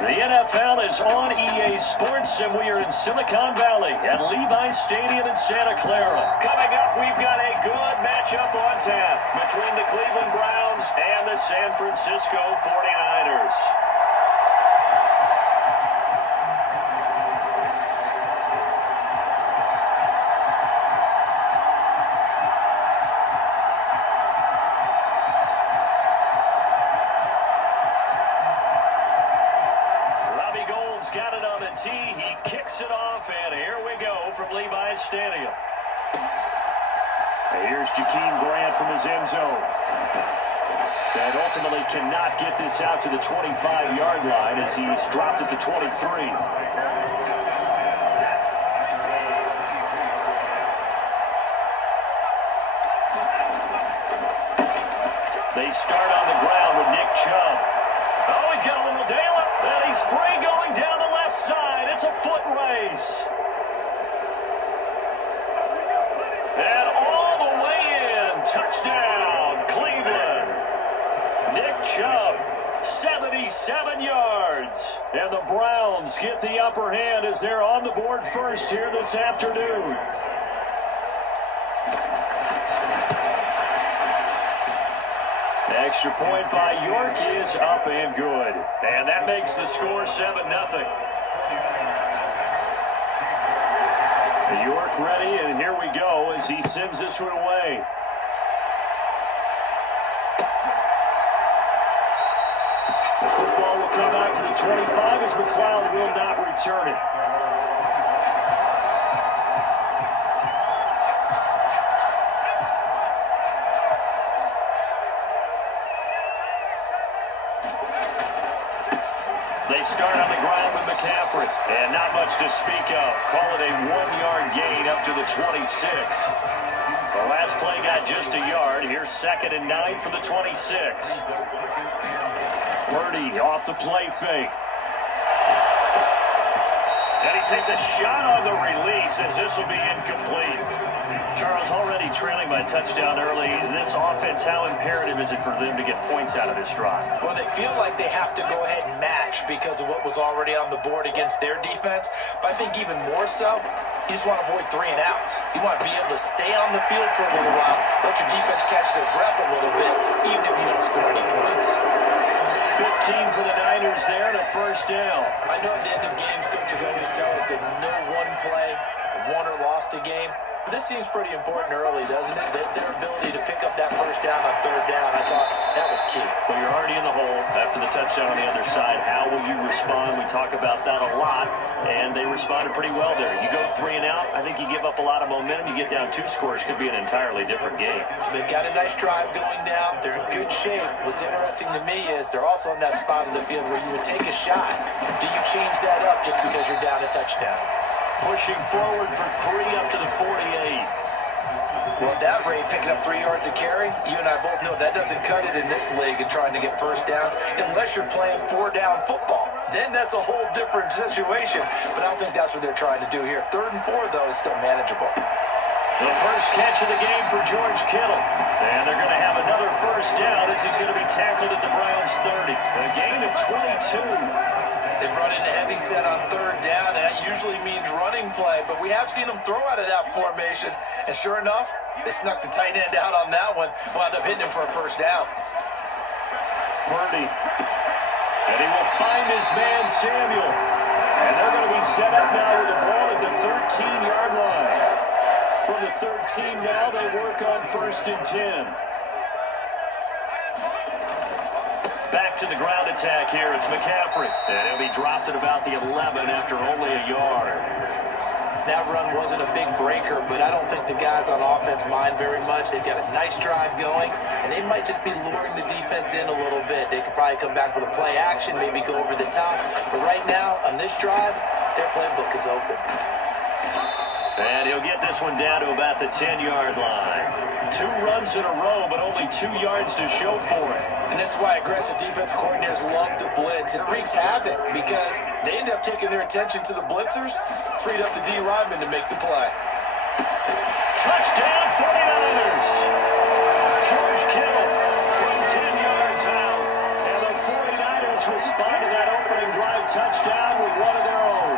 The NFL is on EA Sports, and we are in Silicon Valley at Levi's Stadium in Santa Clara. Coming up, we've got a good matchup on tap between the Cleveland Browns and the San Francisco 49ers. Got it on the tee. He kicks it off, and here we go from Levi's Stadium. And here's Jakeem Grant from his end zone. And ultimately cannot get this out to the 25-yard line as he's dropped it to 23. They start on the ground with Nick Chubb. Oh, he's got a little dail up, and he's free going down the left side. It's a foot race. And all the way in. Touchdown, Cleveland. Nick Chubb, 77 yards. And the Browns get the upper hand as they're on the board first here this afternoon. Extra point by York is up and good. And that makes the score 7-0. York ready, and here we go as he sends this one away. The football will come out to the 25 as McLeod will not return it. They start on the ground with McCaffrey, and not much to speak of. Call it a 1-yard gain up to the 26. The last play got just a yard. Here's 2nd and 9 for the 26. Purdy off the play fake. And he takes a shot on the release as this will be incomplete. Charles, already trailing by a touchdown early. This offense, how imperative is it for them to get points out of this drive? Well, they feel like they have to go ahead and match because of what was already on the board against their defense. But I think even more so, you just want to avoid 3 and outs. You want to be able to stay on the field for a little while, let your defense catch their breath a little bit, even if you don't score any points. 15 for the Niners there and a first down. I know at the end of games, coaches always tell us that no one play won or lost a game. But this seems pretty important early, doesn't it? Their ability to pick up that first down on 3rd down, I thought that was key. Well, you're already in the hole after the touchdown on the other side. How will you respond? We talk about that a lot, and they responded pretty well there. You go 3 and out, I think you give up a lot of momentum. You get down 2 scores, could be an entirely different game. So they've got a nice drive going down. They're in good shape. What's interesting to me is they're also in that spot of the field where you would take a shot. Do you change that up just because you're down a touchdown? Pushing forward for 3 up to the 48. Well, at that rate, picking up 3 yards a carry, you and I both know that doesn't cut it in this league and trying to get first downs unless you're playing 4-down football. Then that's a whole different situation. But I don't think that's what they're trying to do here. 3rd and 4, though, is still manageable. The first catch of the game for George Kittle. And they're going to have another first down as he's going to be tackled at the Browns' 30. A gain of 22. They brought in a heavy set on 3rd down, and that usually means running play, but we have seen them throw out of that formation, and sure enough, they snuck the tight end out on that one, wound up hitting him for a first down. Purdy, and he will find his man Samuel, and they're going to be set up now with the ball at the 13-yard line. From the 13 now, they work on 1st and 10. Back to the ground attack here. It's McCaffrey. And he'll be dropped at about the 11 after only a yard. That run wasn't a big breaker, but I don't think the guys on offense mind very much. They've got a nice drive going, and they might just be luring the defense in a little bit. They could probably come back with a play action, maybe go over the top. But right now, on this drive, their playbook is open. And he'll get this one down to about the 10-yard line. 2 runs in a row, but only 2 yards to show for it. And this is why aggressive defense coordinators love to blitz. It wreaks havoc because they end up taking their attention to the blitzers, freed up the D lineman to make the play. Touchdown, 49ers! George Kittle from 10 yards out, and the 49ers Browns respond to that opening drive touchdown with one of their own.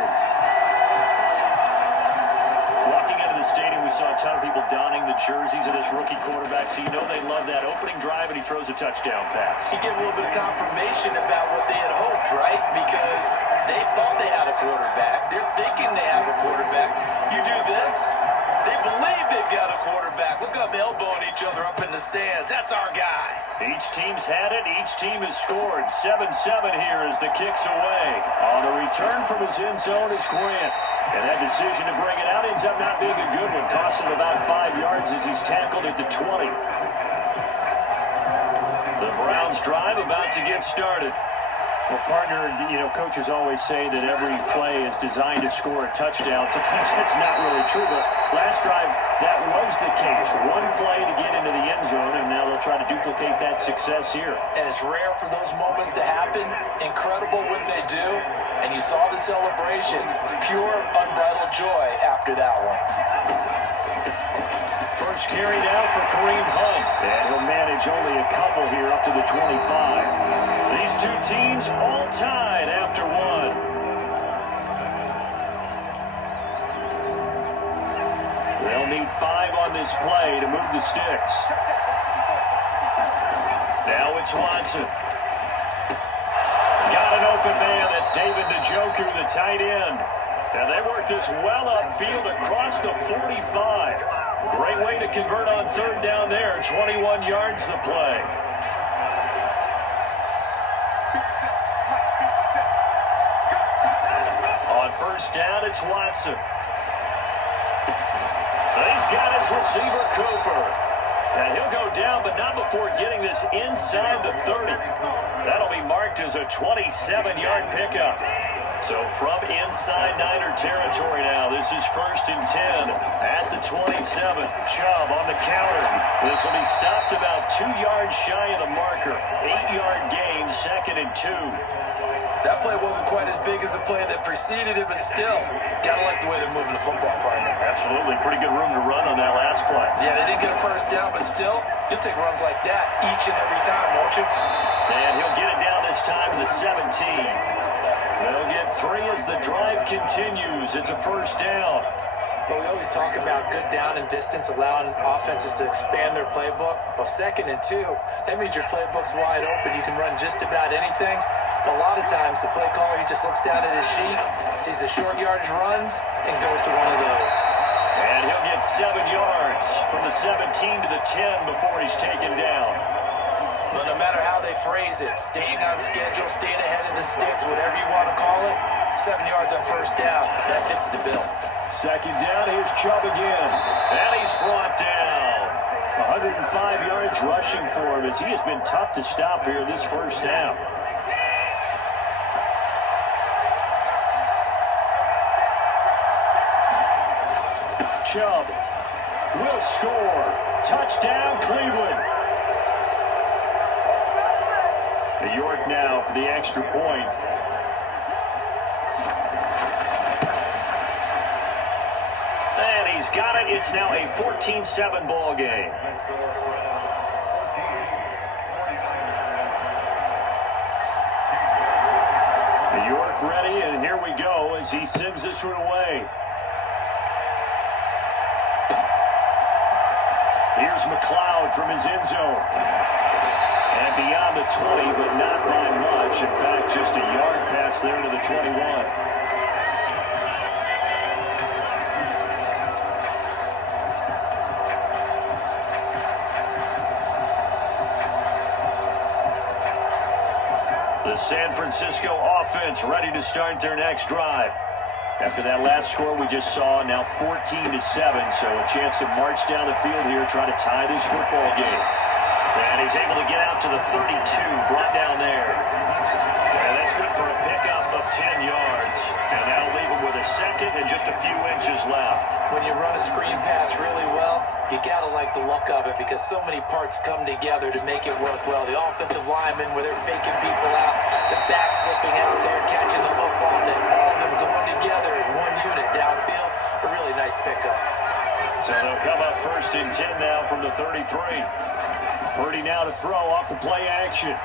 Walking into the stadium, we saw a ton of people donning the jerseys of this rookie quarterback, so you know they love that opening drive, and he throws a touchdown pass. You get a little bit of confirmation about what they had hoped, right? Because they thought they had a quarterback. They're thinking they have a quarterback. You do this, they believe they've got a quarterback. Look at them elbowing each other up in the stands. That's our guy. Each team's had it. Each team has scored. 7-7 here as the kick's away. On the return from his end zone is Grant. And that decision to bring it out ends up not being a good one. Cost him about 5 yards as he's tackled at the 20. The Browns drive about to get started. Well, partner, you know, coaches always say that every play is designed to score a touchdown. Sometimes that's not really true, but last drive, that was the case. One play to get into the end zone, and now they'll try to duplicate that success here. And it's rare for those moments to happen. Incredible when they do. And you saw the celebration. Pure, unbridled joy after that one. First carry down for Kareem Hunt. And he'll manage only a couple here up to the 25. These two teams all tied after one. They'll need 5 on this play to move the sticks. Now it's Watson. Got an open man. That's David Njoku, the tight end. And they work this well upfield across the 45. Great way to convert on third down there. 21 yards the play. On first down, it's Watson. He's got his receiver, Cooper. And he'll go down, but not before getting this inside the 30. That'll be marked as a 27-yard pickup. So from inside Niner territory now, this is 1st and 10 at the 27. Chubb on the counter. This will be stopped about 2 yards shy of the marker. 8-yard gain, 2nd and 2. That play wasn't quite as big as the play that preceded it, but still, gotta like the way they're moving the football, partner. Absolutely. Pretty good room to run on that last play. Yeah, they didn't get a first down, but still, you'll take runs like that each and every time, won't you? And he'll get it down this time to the 17. They'll get 3 as the drive continues. It's a first down. But we always talk about good down and distance, allowing offenses to expand their playbook. Well, 2nd and 2, that means your playbook's wide open. You can run just about anything. But a lot of times, the play caller, he just looks down at his sheet, sees the short yardage runs, and goes to one of those. And he'll get 7 yards from the 17 to the 10 before he's taken down. But no matter how they phrase it, staying on schedule, staying ahead of the sticks, whatever you want to call it, 7 yards on first down, that fits the bill. 2nd down, here's Chubb again. And he's brought down. 105 yards rushing for him as he has been tough to stop here this first half. Chubb will score. Touchdown, Cleveland. York now for the extra point. And he's got it. It's now a 14-7 ball game. York ready, and here we go as he sends this one away. Here's McLeod from his end zone. And beyond the 20, but not by much. In fact, just a yard pass there to the 21. The San Francisco offense ready to start their next drive. After that last score we just saw, now 14-7, so a chance to march down the field here, try to tie this football game. And he's able to get out to the 32, brought down there. And that's good for a pickup of 10 yards. And that'll leave him with a 2nd and just a few inches left. When you run a screen pass really well, you gotta like the look of it because so many parts come together to make it work well. The offensive linemen, where they're faking people out, the back slipping out there, catching the football, then all of them going together as one unit downfield. A really nice pickup. So they'll come up 1st and 10 now from the 33. Purdy now to throw off the play action.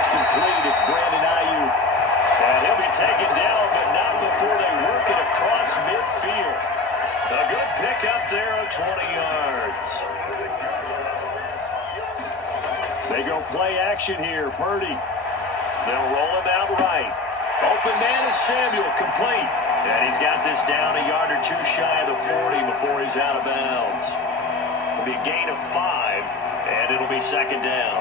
That's complete. It's Brandon Ayuk. And he'll be taken down, but not before they work it across midfield. A good pickup there of 20 yards. They go play action here. Purdy. They'll roll him out right. Open man is Samuel, complete. And he's got this down a yard or two shy of the 40 before he's out of bounds. It'll be a gain of 5, and it'll be second down.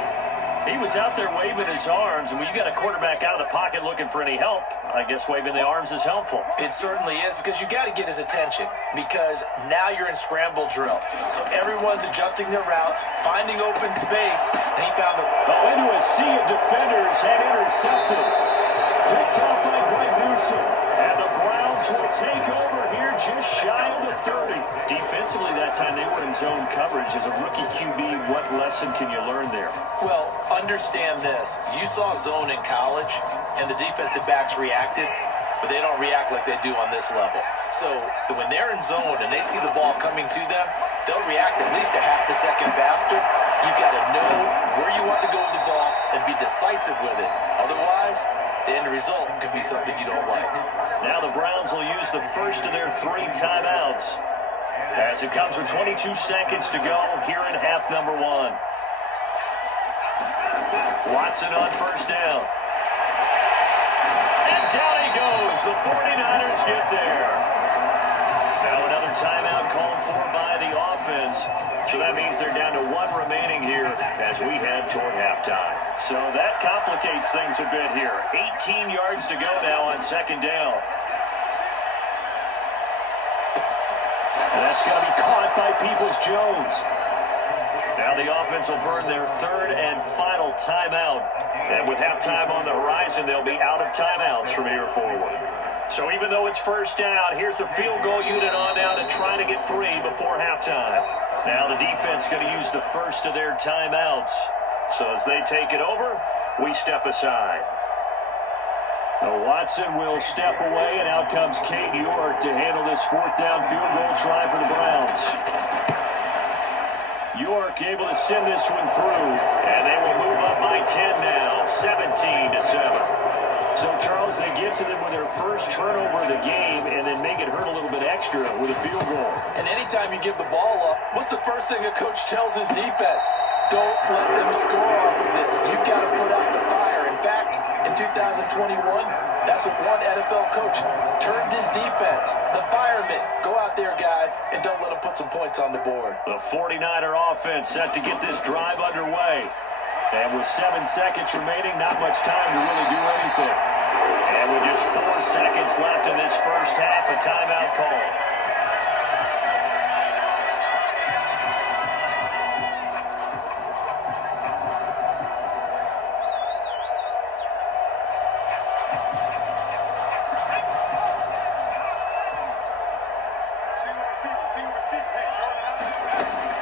He was out there waving his arms, and when you got a quarterback out of the pocket looking for any help, I guess waving the arms is helpful. It certainly is, because you got to get his attention, because now you're in scramble drill. So everyone's adjusting their routes, finding open space, and he found the... into a sea of defenders and intercepted. Picked off by Greg Newsom. And the Browns will take over here just shy of the 30. Defensively that time they were in zone coverage. As a rookie QB, what lesson can you learn there? Well, understand this. You saw zone in college, and the defensive backs reacted, but they don't react like they do on this level. So when they're in zone and they see the ball coming to them, they'll react at least a half a second faster. You've got to know where you want to go with the ball and be decisive with it. Otherwise, the end result could be something you don't like. Now the Browns will use the first of their 3 timeouts as it comes with 22 seconds to go here in half number 1. Watson on first down. And down he goes. The 49ers get there. Now another timeout called for by the offense. So that means they're down to 1 remaining here as we head toward halftime. So that complicates things a bit here. 18 yards to go now on second down. And that's going to be caught by Peoples-Jones. Now the offense will burn their 3rd and final timeout. And with halftime on the horizon, they'll be out of timeouts from here forward. So even though it's first down, here's the field goal unit on now to try to get 3 before halftime. Now the defense going to use the first of their timeouts. So as they take it over, we step aside. Now Watson will step away, and out comes Kate York to handle this 4th down field goal try for the Browns. York able to send this one through, and they will move up by 10 now, 17-7. So, Charles, they get to them with their first turnover of the game and then make it hurt a little bit extra with a field goal. And anytime you give the ball up, what's the first thing a coach tells his defense? Don't let them score off of this. You've got to put out the fire. In fact, in 2021, that's what one NFL coach turned his defense. The firemen. Go out there, guys, and don't let them put some points on the board. The 49er offense set to get this drive underway. And with 7 seconds remaining, not much time to really do anything. And with just 4 seconds left in this first half, a timeout call.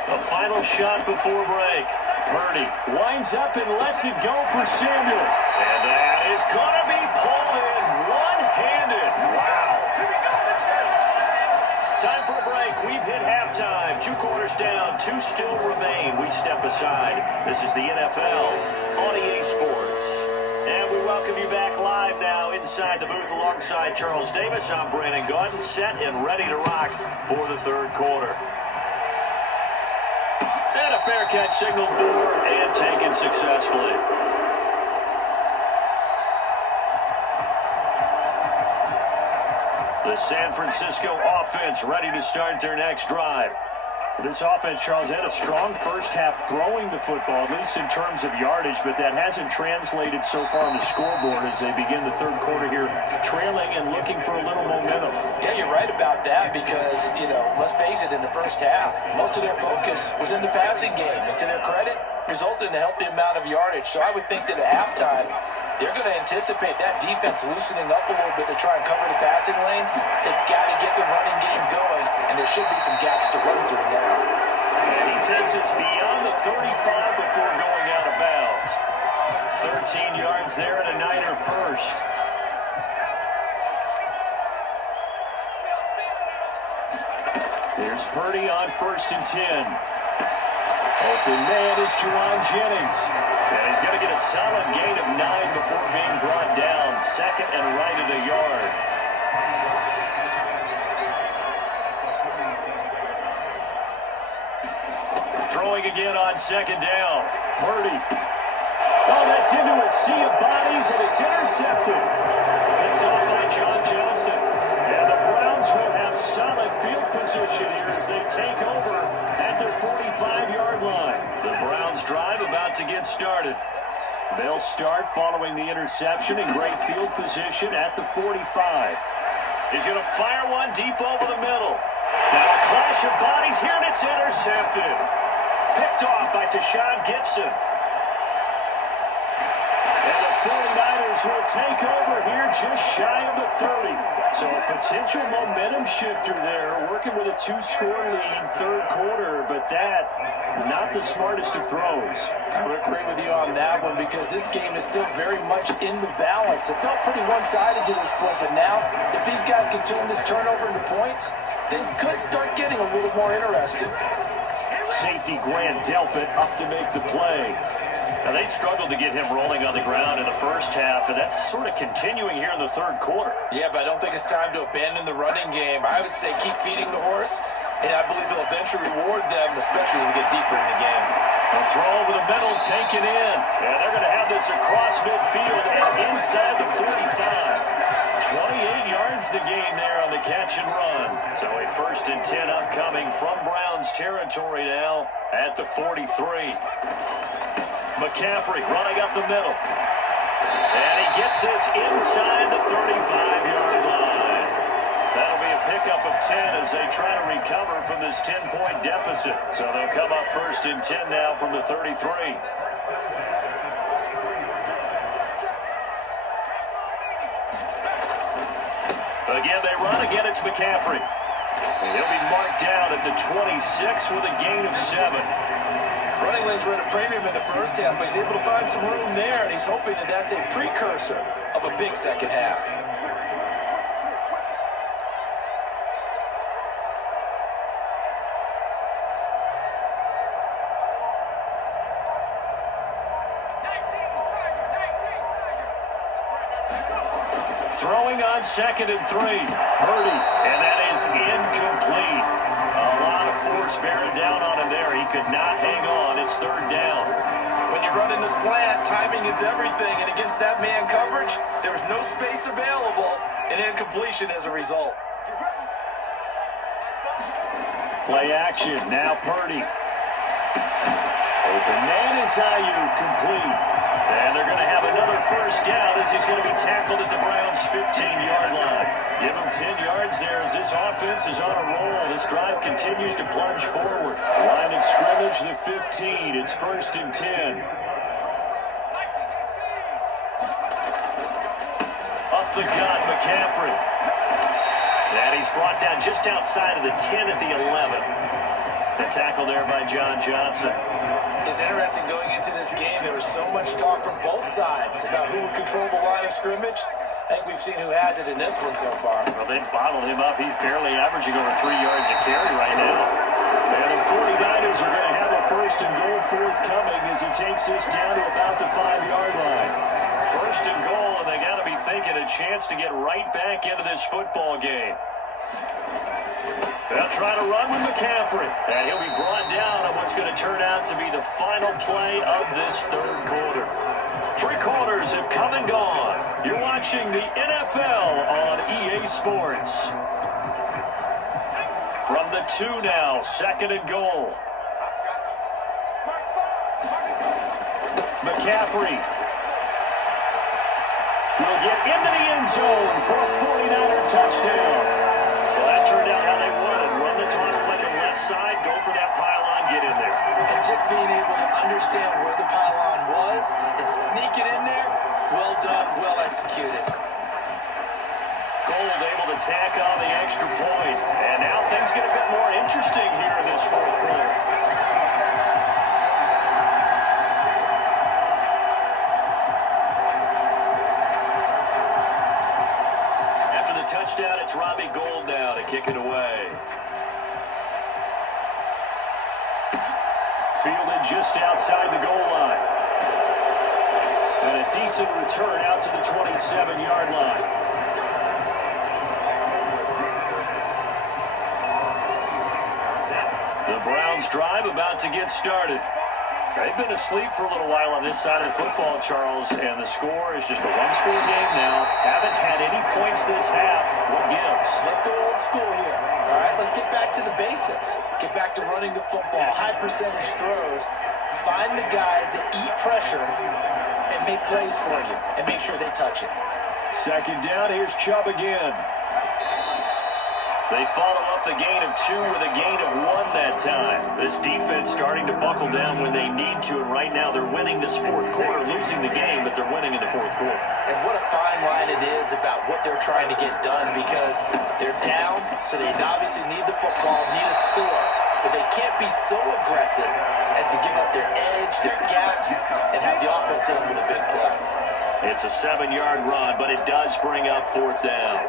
The final shot before break. Purdy winds up and lets it go for Samuel. And that is going to be pulled in one-handed. Wow. Time for a break. We've hit halftime. 2 quarters down. 2 still remain. We step aside. This is the NFL on EA Sports. And we welcome you back live now inside the booth alongside Charles Davis. I'm Brandon Gaudin, set and ready to rock for the 3rd quarter. And a fair catch signaled for and taken successfully. The San Francisco offense ready to start their next drive. This offense, Charles, had a strong first half throwing the football, at least in terms of yardage, but that hasn't translated so far on the scoreboard as they begin the 3rd quarter here, trailing and looking for a little momentum. Yeah, you're right about that because, let's face it, in the first half, most of their focus was in the passing game. And to their credit, resulted in a healthy amount of yardage. So I would think that at halftime, they're going to anticipate that defense loosening up a little bit to try and cover the passing lanes. They've got to get the running game going, and there should be some gaps to run through now. And he takes us beyond the 35 before going out of bounds. 13 yards there and a Niner first. There's Purdy on 1st and 10. Open man is Juwan Jennings. And he's going to get a solid gain of 9 before being brought down. Second and right at a yard. Throwing again on second down. Purdy. Oh, that's into a sea of bodies, and it's intercepted. Picked off by John Johnson. And the Browns will have solid field position here as they take over at their 45-yard line. The Browns drive about to get started. They'll start following the interception in great field position at the 45. He's going to fire one deep over the middle. Now a clash of bodies here, and it's intercepted. Picked off by Tashawn Gibson. And the 49ers will take over here just shy of the 30. So a potential momentum shifter there, working with a 2-score lead third quarter, but that, not the smartest of throws. I would agree with you on that one because this game is still very much in the balance. It felt pretty one-sided to this point, but now, if these guys can turn this turnover into points, things could start getting a little more interesting. Safety Grant Delpit up to make the play. Now, they struggled to get him rolling on the ground in the first half, and that's sort of continuing here in the third quarter. Yeah, but I don't think it's time to abandon the running game. I would say keep feeding the horse, and I believe they'll eventually reward them, especially as we get deeper in the game. A throw over the middle, taken in. And they're going to have this across midfield and inside the 45. 28 yards the gain there on the catch and run. So a 1st and 10 upcoming from Browns territory now at the 43. McCaffrey running up the middle. And he gets this inside the 35-yard line. That'll be a pickup of 10 as they try to recover from this 10-point deficit. So they'll come up 1st and 10 now from the 33. Again, they run. Again, it's McCaffrey. And he'll be marked down at the 26 with a gain of 7. Running lanes were at a premium in the first half, but he's able to find some room there, and he's hoping that that's a precursor of a big second half. Throwing on 2nd and 3. Purdy, and that is incomplete. A lot of force bearing down on him there. He could not hang on. It's 3rd down. When you run in the slant, timing is everything, and against that man coverage, there was no space available, and incompletion as a result. Play action. Now Purdy. Open man is Ayuk, complete. And they're going to have another 1st down as he's going to be tackled at the Browns' 15-yard line. Give him 10 yards there as this offense is on a roll. This drive continues to plunge forward. Line of scrimmage, the 15. It's 1st and 10. Up the gut, McCaffrey. And he's brought down just outside of the 10 at the 11. The tackle there by John Johnson. It's interesting going into this game. There was so much talk from both sides about who would control the line of scrimmage. I think we've seen who has it in this one so far. Well, they bottled him up. He's barely averaging over 3 yards a carry right now. And the 49ers are going to have a 1st and goal forthcoming as he takes this down to about the 5-yard line. 1st and goal, and they got to be thinking a chance to get right back into this football game. They'll try to run with McCaffrey, and he'll be brought down on what's going to turn out to be the final play of this third quarter. 3 quarters have come and gone. You're watching the NFL on EA Sports. From the 2 now, 2nd and goal. McCaffrey will get into the end zone for a 49er touchdown. Well, that turned out how they wanted. Run the toss play to the left side, go for that pylon, get in there. And just being able to understand where the pylon was and sneak it in there, well done, well executed. Gold able to tack on the extra point. And now things get a bit more interesting here in this fourth quarter. After the touchdown, it's Robbie Gould now to kick it away. Fielded just outside the goal line. And a decent return out to the 27-yard line. The Browns drive about to get started. They've been asleep for a little while on this side of the football, Charles, and the score is just a one-score game now. Haven't had any points this half. What gives? Let's go old school here. All right, let's get back to the basics. Get back to running the football, high percentage throws. Find the guys that eat pressure and make plays for you and make sure they touch it. Second down, here's Chubb again. They follow up the gain of 2 with a gain of 1 that time. This defense starting to buckle down when they need to, and right now they're winning this fourth quarter, losing the game, but they're winning in the fourth quarter. And what a fine line it is about what they're trying to get done, because they're down, so they obviously need the football, need a score, but they can't be so aggressive as to give up their edge, their gaps, and have the offense in with a big play. It's a 7-yard run, but it does bring up fourth down.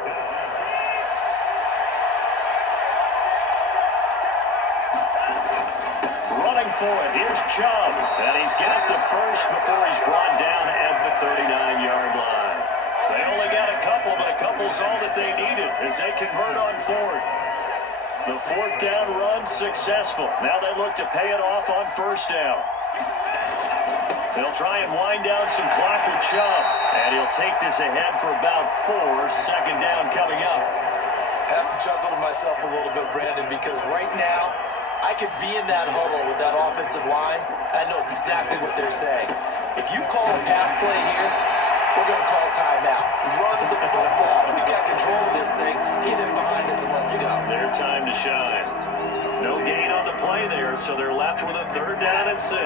Running for it, here's Chubb, and he's got the first before he's brought down at the 39-yard line. They only got a couple, but a couple's all that they needed as they convert on fourth. The fourth down run successful. Now they look to pay it off on first down. They'll try and wind down some clock with Chubb, and he'll take this ahead for about 4. Second down coming up. I have to chuckle to myself a little bit, Brandon, because right now I could be in that huddle with that offensive line. I know exactly what they're saying. If you call a pass play here, we're going to call timeout. Run the football. We got control of this thing. Get it behind us and let's go. Their time to shine. No gain on the play there, so they're left with a third down and 6.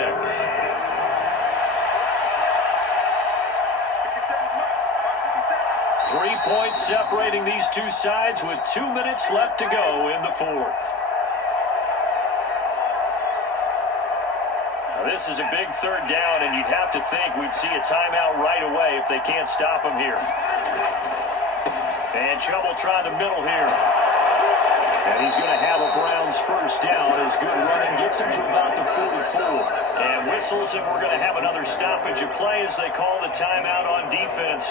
3 points separating these two sides with 2 minutes left to go in the fourth. Now, this is a big third down, and you'd have to think we'd see a timeout right away if they can't stop them here. And Chubb will try the middle here. And he's going to have a Browns first down as good running gets him to about the 44. And whistles, and we're going to have another stoppage of play as they call the timeout on defense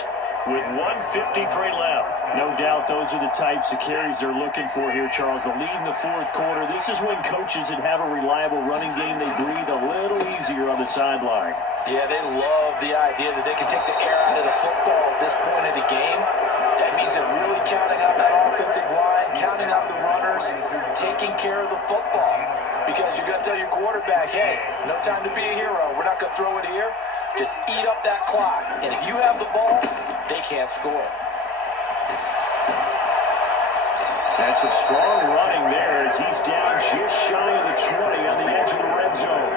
with 1:53 left. No doubt those are the types of carries they're looking for here, Charles. The lead in the fourth quarter. This is when coaches that have a reliable running game, they breathe a little easier on the sideline. Yeah, they love the idea that they can take the air out of the football at this point of the game. That means they're really counting on that offensive line, counting on the runners, taking care of the football. Because you're going to tell your quarterback, hey, no time to be a hero. We're not going to throw it here. Just eat up that clock. And if you have the ball, they can't score. That's some strong running there as he's down just shy of the 20 on the edge of the red zone.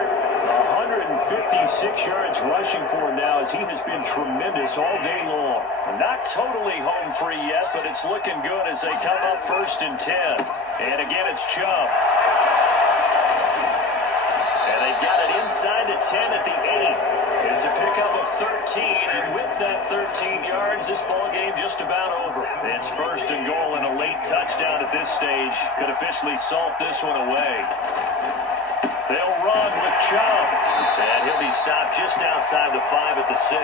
156 yards rushing for him now as he has been tremendous all day long. Not totally home free yet, but it's looking good as they come up 1st and 10. And again, it's Chubb. And they've got it inside the 10 at the 8. It's a pickup of 13, and with that 13 yards, this ball game just about over. It's 1st and goal and a late touchdown at this stage could officially salt this one away. They'll run with Chubb, and he'll be stopped just outside the 5 at the 6.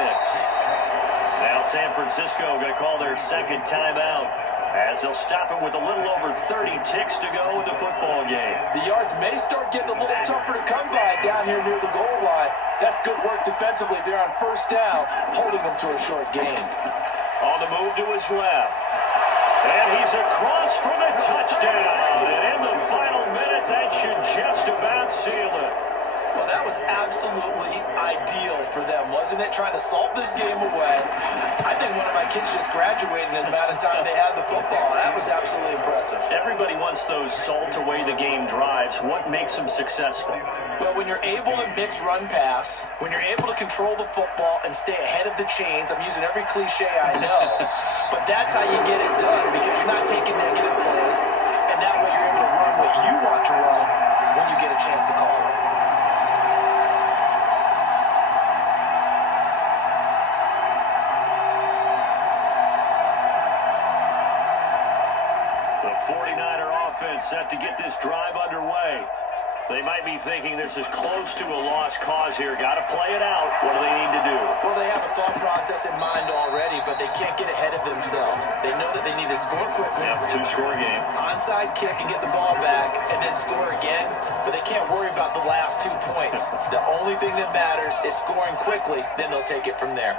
Now San Francisco going to call their second timeout as they'll stop it with a little over 30 ticks to go in the football game. The yards may start getting a little tougher to come by down here near the goal line. That's good work defensively there on first down, holding them to a short gain. On the move to his left. And he's across for the touchdown. And in the final minute, that should just about seal it. Well, that was absolutely ideal for them, wasn't it? Trying to salt this game away. I think one of my kids just graduated in the amount of time they had the football. That was absolutely impressive. Everybody wants those salt away the game drives. What makes them successful? Well, when you're able to mix run-pass, when you're able to control the football and stay ahead of the chains, I'm using every cliche I know, but that's how you get it done because you're not taking negative plays, and that way you're able to run what you want to run when you get a chance to call it. The 49er offense set to get this drive underway. They might be thinking this is close to a lost cause here. Got to play it out. What do they need to do? Well, they have a thought process in mind already, but they can't get ahead of themselves. They know that they need to score quickly. Yep, two-score game. Onside kick and get the ball back and then score again, but they can't worry about the last 2 points. The only thing that matters is scoring quickly, then they'll take it from there.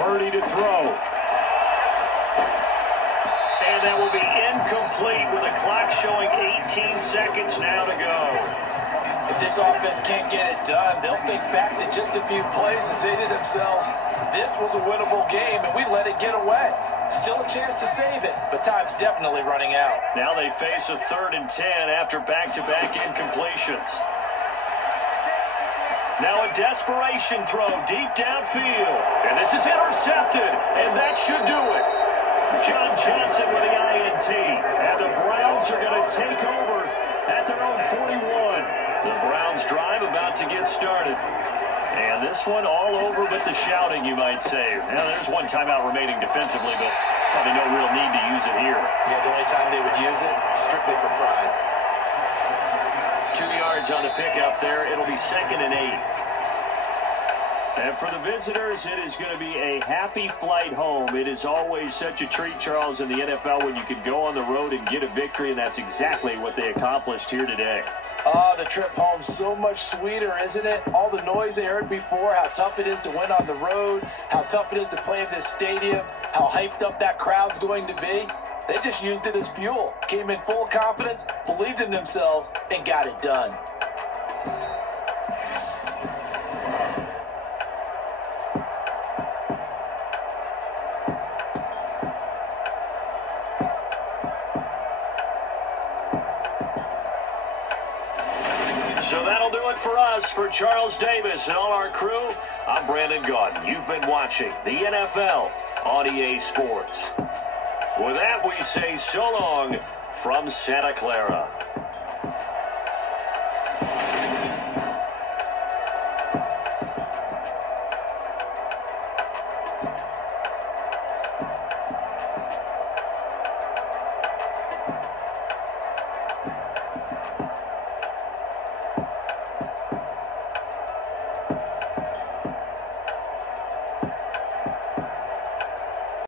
Purdy to throw. And that will be incomplete with a clock showing 18 seconds now to go. If this offense can't get it done, they'll think back to just a few plays and say to themselves, this was a winnable game and we let it get away. Still a chance to save it, but time's definitely running out. Now they face a 3rd and 10 after back-to-back incompletions. Now a desperation throw deep downfield. And this is intercepted, and that should do it. John Johnson with the INT. And the Browns are going to take over at their own 41. The Browns drive about to get started. And this one all over but the shouting, you might say. Now, there's one timeout remaining defensively, but probably no real need to use it here. Yeah, the only time they would use it, strictly for pride. 2 yards on the pickup there. It'll be 2nd and 8. And for the visitors, it is going to be a happy flight home. It is always such a treat, Charles, in the NFL when you can go on the road and get a victory, and that's exactly what they accomplished here today. Oh, the trip home's so much sweeter, isn't it? All the noise they heard before, how tough it is to win on the road, how tough it is to play in this stadium, how hyped up that crowd's going to be. They just used it as fuel, came in full confidence, believed in themselves, and got it done. So that'll do it for us. For Charles Davis and all our crew, I'm Brandon Gaudin. You've been watching the NFL on EA Sports. With that, we say so long from Santa Clara.